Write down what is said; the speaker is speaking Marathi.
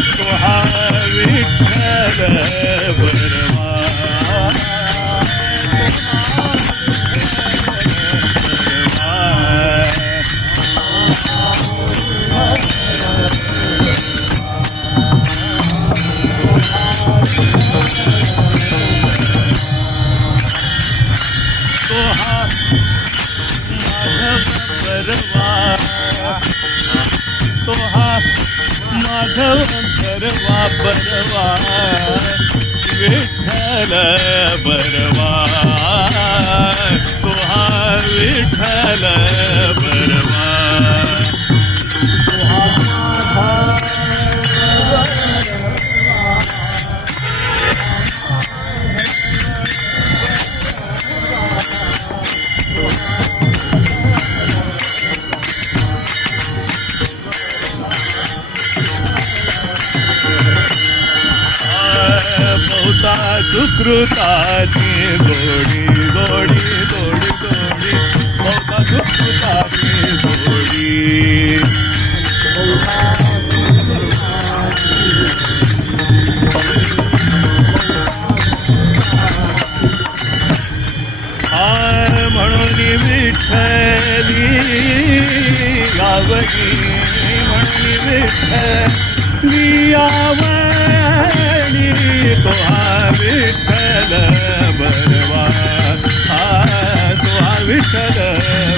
तुहा विठ्ठल तुहा माधव बरवा तोहा माधव परवा परवा विठ्ठल परवा बहुता सुकृताची गोडी गोडी गोडी गोडी बहुता सुकृताची गोडी म्हणून विठ्ठली गावली म्हणून विठ्ठली आवडी हा विठ्ठल बरवा हा तो हा विठ्ठल.